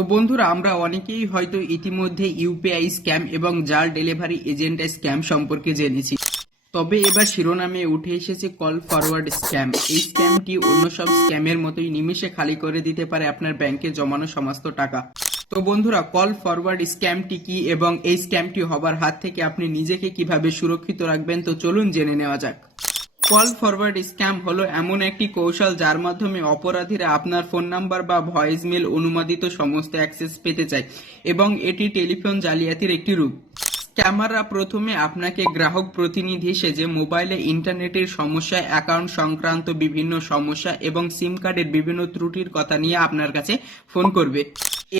তো বন্ধুরা, আমরা অনেকেই হয়তো ইতিমধ্যে ইউপিআই স্ক্যাম এবং জাল ডেলিভারি এজেন্ট স্ক্যাম সম্পর্কে জেনেছি। তবে এবার শিরোনামে উঠে এসেছে কল ফরওয়ার্ড স্ক্যাম। এই স্ক্যামটি অন্য সব স্ক্যামের মতোই নিমিষে খালি করে দিতে পারে আপনার ব্যাংকে জমানো সমস্ত টাকা। তো বন্ধুরা, কল ফরওয়ার্ড স্ক্যামটি কি এবং এই স্ক্যামটি হবার হাত থেকে আপনি নিজেকে কিভাবে সুরক্ষিত রাখবেন, তো চলুন জেনে নেওয়া যাক। কল ফরওয়ার্ড স্ক্যাম হলো এমন একটি কৌশল যার মাধ্যমে অপরাধীরা আপনার ফোন নাম্বার বা ভয়েসমেল অনুমোদিত সমস্ত অ্যাক্সেস পেতে চায় এবং এটি টেলিফোন জালিয়াতির একটি রূপ। স্ক্যামাররা প্রথমে আপনাকে গ্রাহক প্রতিনিধি সেজে মোবাইলে ইন্টারনেটের সমস্যা, অ্যাকাউন্ট সংক্রান্ত বিভিন্ন সমস্যা এবং সিম কার্ডের বিভিন্ন ত্রুটির কথা নিয়ে আপনার কাছে ফোন করবে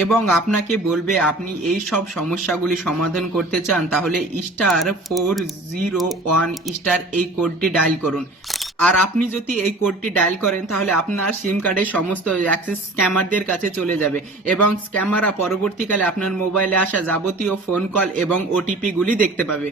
এবং আপনাকে বলবে আপনি এই সব সমস্যাগুলি সমাধান করতে চান তাহলে *401* এই কোডটি ডায়াল করুন। আর আপনি যদি এই কোডটি ডায়াল করেন তাহলে আপনার সিম কার্ডের সমস্ত অ্যাক্সেস স্ক্যামারদের কাছে চলে যাবে এবং স্ক্যামাররা পরবর্তীকালে আপনার মোবাইলে আসা যাবতীয় ফোন কল এবং ওটিপি গুলি দেখতে পাবে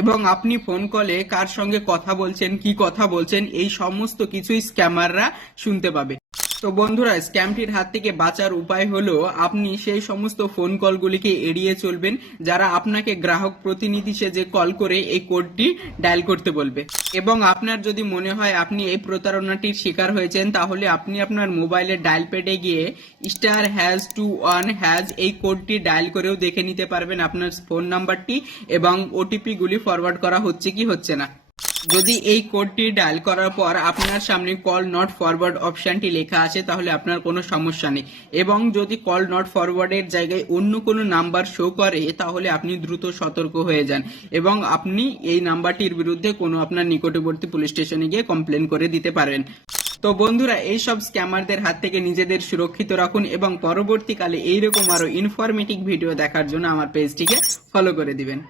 এবং আপনি ফোন কলে কার সঙ্গে কথা বলছেন, কি কথা বলছেন, এই সমস্ত কিছুই স্ক্যামাররা শুনতে পাবে। তো বন্ধুরা, স্ক্যামটির হাত থেকে বাঁচার উপায় হলো আপনি সেই সমস্ত ফোন কলগুলিকে এড়িয়ে চলবেন যারা আপনাকে গ্রাহক প্রতিনিধি সেজে কল করে এই কোডটি ডায়াল করতে বলবে। এবং আপনার যদি মনে হয় আপনি এই প্রতারণাটির শিকার হয়েছেন তাহলে আপনি আপনার মোবাইলের ডায়াল প্যাডে গিয়ে *21# এই কোডটি ডায়াল করেও দেখে নিতে পারবেন আপনার ফোন নাম্বারটি এবং ওটিপি গুলি ফরওয়ার্ড করা হচ্ছে কি হচ্ছে না। যদি এই কোডটি ডায়াল করার পর আপনার সামনে কল নট ফরওয়ার্ড অপশনটি লেখা আছে তাহলে আপনার কোনো সমস্যা নেই এবং যদি কল নট ফরওয়ার্ডের জায়গায় অন্য কোনো নাম্বার শো করে তাহলে আপনি দ্রুত সতর্ক হয়ে যান এবং আপনি এই নাম্বারটির বিরুদ্ধে কোনো আপনার নিকটবর্তী পুলিশ স্টেশনে গিয়ে কমপ্লেন করে দিতে পারেন। তো বন্ধুরা, এই সব স্ক্যামারদের হাত থেকে নিজেদের সুরক্ষিত রাখুন এবং পরবর্তীকালে এইরকম আরো ইনফরমেটিভ ভিডিও দেখার জন্য আমার পেজটিকে ফলো করে দিবেন।